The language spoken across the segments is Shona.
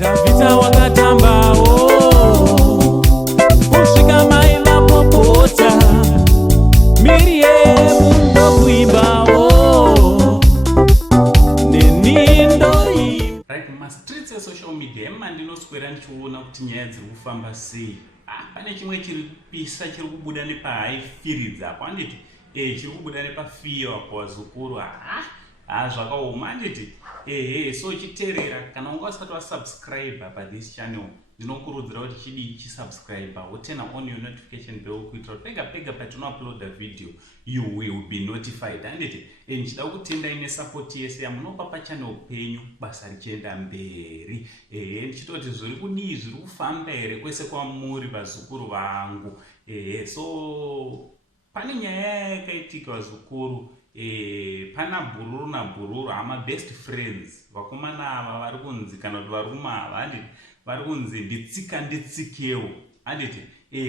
Davita wakatambao kusvika maila popota Miriam ndokuimbao nenindoi right mastreets esocial media mandinoswera ndichiona kuti nyaya dziri kufamba sei. Pane chimwe chiri kupisa chiri kubuda nepahaifiridza apo handiti chiri kubuda nepafiyo apo wazukuru zvakaoma handiti so chiteerera kana unga usati wasubscribe pathis channel ndinokurudzira kuti chidii chisubscribe woturn on your notification bell kuitira pega pega patinouploada video you will be notified handiti ndichida kutendai nesupport yese yamunopa pachannel penyu basa richienda mberi ndichitoti zviri kudii zviri kufamba here kwese kwamuri vazukuru vangu so pane nyaya yakaitika vazukuru pana Bhururu naBhururu ama best friends vakomana ava vari kunzi kana kuti varume ava handiti vari kunzi nditsika nditsikewo handiti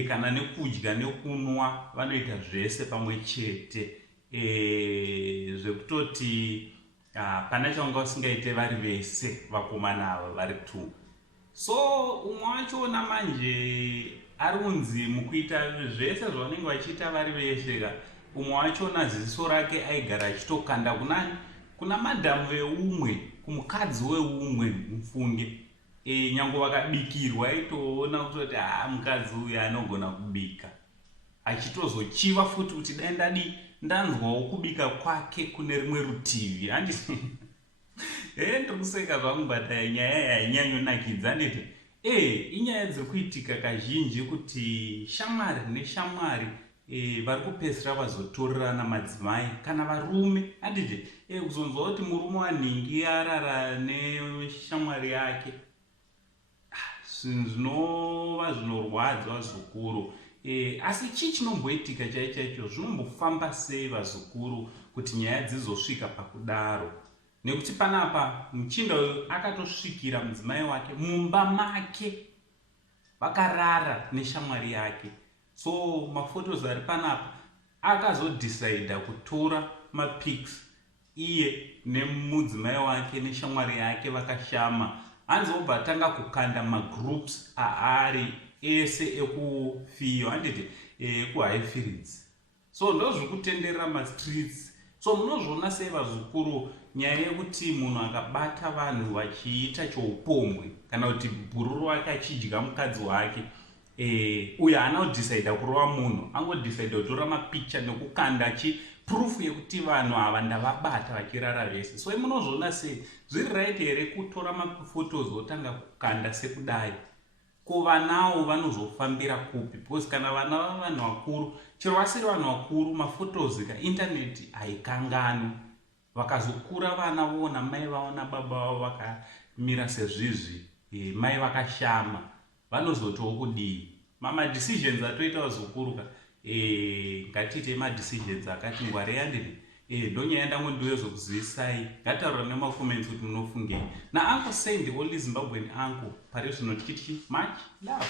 kana nekudya nekunwa vanoita zvese pamwe chete zvekutoti pana chaunga usingaite vari vese vakomana ava vari tu. So umwe wachona manje ari kunzi mukuita zvese zvavanenge vachiita vari vese umwe wachona ziso rake aigara achitokanda kunani kuna madhamu veumwe kumukadzi weumwe mufunge nyange vakabikirwa aitoona kutoti mukadzi uyu anogona kubika achitozochiva futi kuti dai ndadi ndanzwawo kubika kwake kune rimwe rutivi handiti ndiri kuseka zvangu bata nyaya yainyanyonakidza nditi inyaya dziri kuitika kazhinji kuti shamwari neshamwari vari kupedzisira vazotorerana madzimai kana varume handiti kuzonzwa kuti murume wanhingi arara neshamwari yake zvinova zvinorwadza vazukuru asi chii chinomboitika chaicho zvinombofamba sei vazukuru kuti nyaya dzizosvika pakudaro nekuti panapa muchinda uyu akatosvikira mudzimai wake mumba make vakarara neshamwari yake. So mafotos ari panapa akazodecida kutora mapics iye nemudzimai wake neshamwari yake vakashama anzobva atanga kukanda magroups aari ese ekufiyo handiti ekuhighfields. So ndozviri kutenderera mastreets. So munozviona sei vazukuru nyaya yekuti munhu akabata vanhu vachiita choupombwe kana kuti Bhururu wake achidya mukadzi wake uyo haana kudecida kurova munhu angodecida kutora mapicha nekukanda proof yekuti vanhu ava ndavabata vachirara vese. So munozviona sei zviri right here kutora mafotos otanga kukanda sekudai ko vanawo vanozofambira kupi because kana vana vavanhu vakuru chero vasiri vanhu vakuru mafotos kaintaneti haikanganwi vakazokura vana voona mai vaona baba vavo vakamira sezvizvi mai vakashama vanozotowo kudii mamadecisions atoita vazukuru ngatiite madecisions akati ngwari yandiri ndonyaya ndangondiwezokuzivisa ngataura nemacomments kuti munofungei nauncle Sandy all Zimbabwean uncle pari zvino tichiti much love.